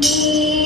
me